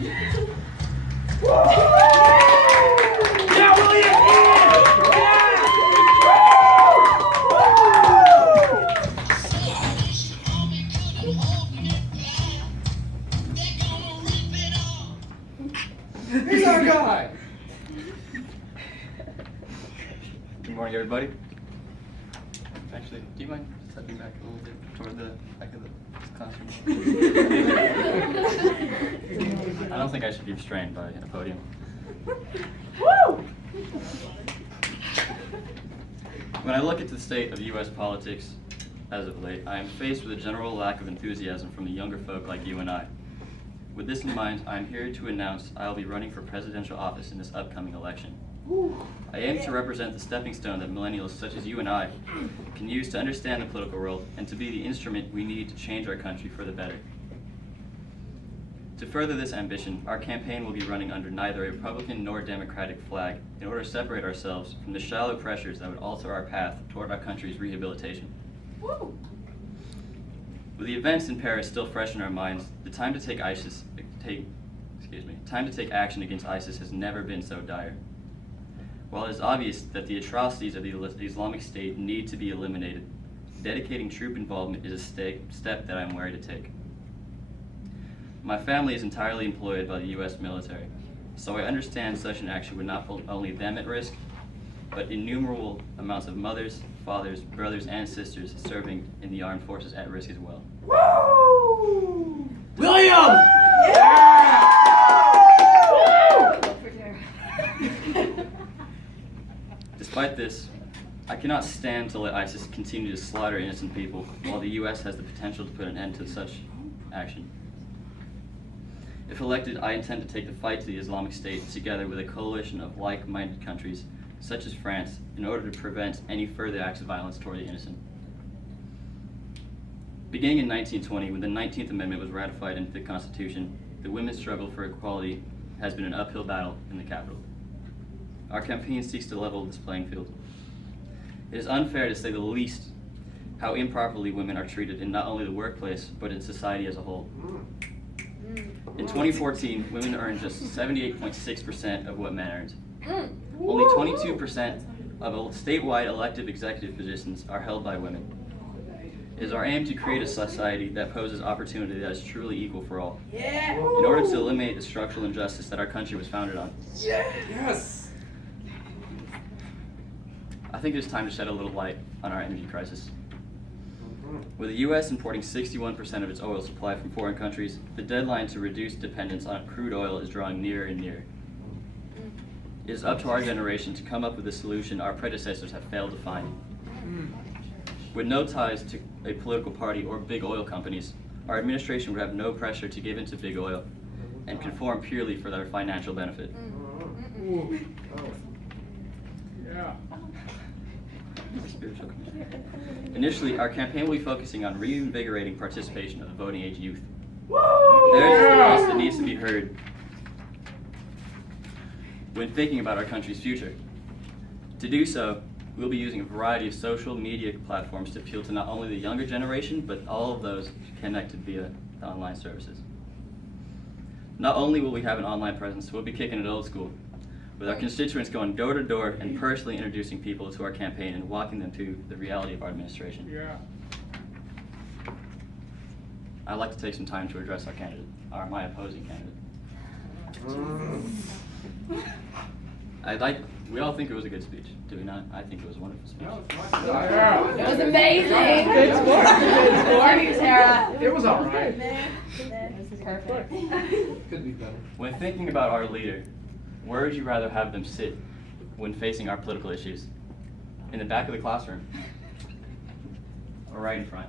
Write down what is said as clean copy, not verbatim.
Yeah, William! He's our guy! Good morning, everybody. Actually, do you mind stepping back a little bit toward the back of the classroom? I don't think I should be restrained by a podium. Woo! When I look at the state of U.S. politics as of late, I am faced with a general lack of enthusiasm from the younger folk like you and I. With this in mind, I am here to announce I will be running for presidential office in this upcoming election. I aim to represent the stepping stone that millennials such as you and I can use to understand the political world and to be the instrument we need to change our country for the better. To further this ambition, our campaign will be running under neither a Republican nor Democratic flag in order to separate ourselves from the shallow pressures that would alter our path toward our country's rehabilitation. Woo! With the events in Paris still fresh in our minds, the time to take action against ISIS has never been so dire. While it is obvious that the atrocities of the Islamic State need to be eliminated, dedicating troop involvement is a step that I am wary to take. My family is entirely employed by the U.S. military, so I understand such an action would not put only them at risk, but innumerable amounts of mothers, fathers, brothers, and sisters serving in the armed forces at risk as well. Woo! William! Despite this, I cannot stand to let ISIS continue to slaughter innocent people while the U.S. has the potential to put an end to such action. If elected, I intend to take the fight to the Islamic State together with a coalition of like-minded countries, such as France, in order to prevent any further acts of violence toward the innocent. Beginning in 1920, when the 19th Amendment was ratified into the Constitution, the women's struggle for equality has been an uphill battle in the capital. Our campaign seeks to level this playing field. It is unfair, to say the least, how improperly women are treated in not only the workplace, but in society as a whole. In 2014, women earned just 78.6% of what men earned. Only 22% of statewide elective executive positions are held by women. It is our aim to create a society that poses opportunity that is truly equal for all, in order to eliminate the structural injustice that our country was founded on. Yes! I think it is time to shed a little light on our energy crisis. With the U.S. importing 61% of its oil supply from foreign countries, the deadline to reduce dependence on crude oil is drawing nearer and nearer. It is up to our generation to come up with a solution our predecessors have failed to find. With no ties to a political party or big oil companies, our administration would have no pressure to give in to big oil and conform purely for their financial benefit. Yeah. Initially, our campaign will be focusing on reinvigorating participation of the voting age youth. Woo! There is a voice that needs to be heard when thinking about our country's future. To do so, we'll be using a variety of social media platforms to appeal to not only the younger generation, but all of those connected via the online services. Not only will we have an online presence, we'll be kicking it old school, with our constituents going door to door and personally introducing people to our campaign and walking them through the reality of our administration. Yeah. I'd like to take some time to address my opposing candidate. We all think it was a good speech, do we not? I think it was a wonderful speech. It was amazing. Good sport. Love you, Sarah. It was all right. This is perfect. Could be better. When thinking about our leader, where would you rather have them sit when facing our political issues? In the back of the classroom? Or right in front?